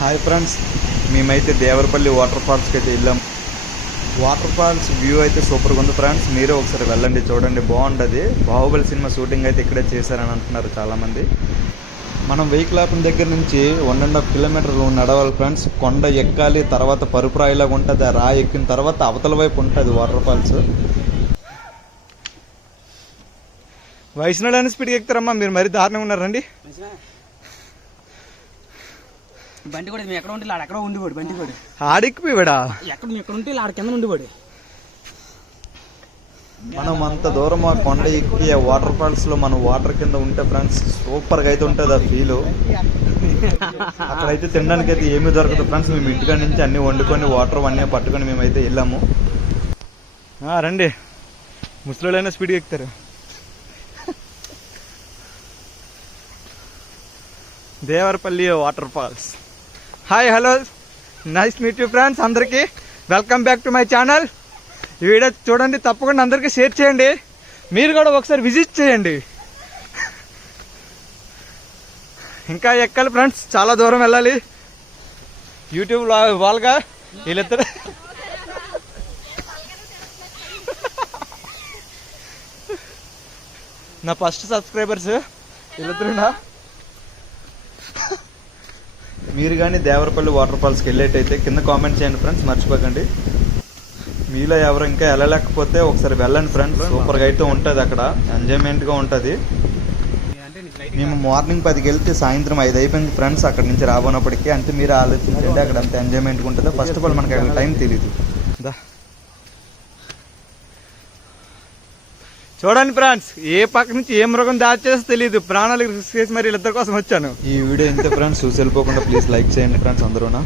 Hi friends మేమైతే Devarapalli water ఫాల్స్కి అయితే వెళ్ళాం. వాటర్ ఫాల్స్ వ్యూ అయితే సూపర్గా ఉంది ఫ్రెండ్స్ మీరే ఒకసారి వెళ్ళండి చూడండి బాగుంటుంది బాహుబలి సినిమా షూటింగ్ అయితే ఇక్కడే చేశారని అంటున్నారు చాలామంది. మనం వెహికల్ దగ్గర నుంచి వన్ అండ్ హాఫ్ కిలోమీటర్లు నడవాలి ఫ్రెండ్స్ కొండ ఎక్కాలి తర్వాత పరుపు రాయిలాగా ఉంటుంది ఆ రాయి ఎక్కిన తర్వాత అవతల వైపు ఉంటుంది వాటర్ ఫాల్స్. వైష్ణవుడు స్పీడ్కి ఎక్కుతారమ్మా మీరు మరీ దారుణంగా ఉన్నారండి. బండి కూడా మేము ఎక్కడ ఉంటే ఆడ ఎక్కడ ఉండిపోడు బండి కూడా. ఆడిక్కిపోయాడా? ఎక్కడ మేము ఎక్కడ ఉంటే ఆడ కింద ఉండిపోడు. మనం అంత దూరం ఆ కొండ ఎక్కి ఆ వాటర్ ఫాల్స్లో మనం వాటర్ కింద ఉంటే ఫ్రెండ్స్ సూపర్గా అయితే ఉంటుంది ఆ ఫీల్. అక్కడైతే తినడానికి అయితే ఏమీ దొరకదు ఫ్రెండ్స్. మేము ఇంటికాడ నుంచి అన్ని వండుకొని వాటర్ అన్నీ పట్టుకొని మేమైతే వెళ్ళాము. ఆ, రండి. ముసలిళ్ళైనా స్పీడ్గా ఎక్కుతారు. Devarapalli water falls. Hi hello. Nice meet you friends అందరికీ welcome back to my channel ఈ వీడియో చూడండి తప్పకుండా అందరికీ షేర్ చేయండి. మీరు కూడా ఒకసారి విజిట్ చేయండి. ఇంకా ఎక్కాలి ఫ్రెండ్స్ చాలా దూరం వెళ్ళాలి. యూట్యూబ్ వాళ్ళగా వీళ్ళిద్దరు. నా ఫస్ట్ సబ్స్క్రైబర్స్ వీళ్ళిద్దరునా మీరు కానీ దేవరపల్లి వాటర్ ఫాల్స్కి వెళ్ళేటైతే కింద కామెంట్ చేయండి ఫ్రెండ్స్ మర్చిపోకండి. మీలో ఎవరు ఇంకా వెళ్ళలేకపోతే ఒకసారి వెళ్ళండి ఫ్రెండ్స్. సూపర్గా అయితే ఉంటుంది అక్కడ. ఎంజాయ్మెంట్గా ఉంటుంది. మేము మార్నింగ్ పదికి వెళ్తే సాయంత్రం ఐదు అయిపోయింది ఫ్రెండ్స్ అక్కడ నుంచి రాబోనప్పటికీ. అంటే మీరు ఆలోచించండి అక్కడ అంత ఎంజాయ్మెంట్గా ఉంటుందో? ఫస్ట్ ఆఫ్ ఆల్ మనకి అక్కడ టైం తెలియదు చూడండి ఫ్రెండ్స్ ఏ పక్క నుంచి ఏ మృగం దాచేసి తెలియదు ప్రాణాలకు రిస్క్ చేసి మరి వీళ్ళిద్దరి కోసం వచ్చాను. ఈ వీడియో ఎంత ఫ్రెండ్స్. చూసి వెళ్ళిపోకుండా ప్లీజ్ లైక్ చేయండి friends అందరూనా.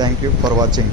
Thank you for watching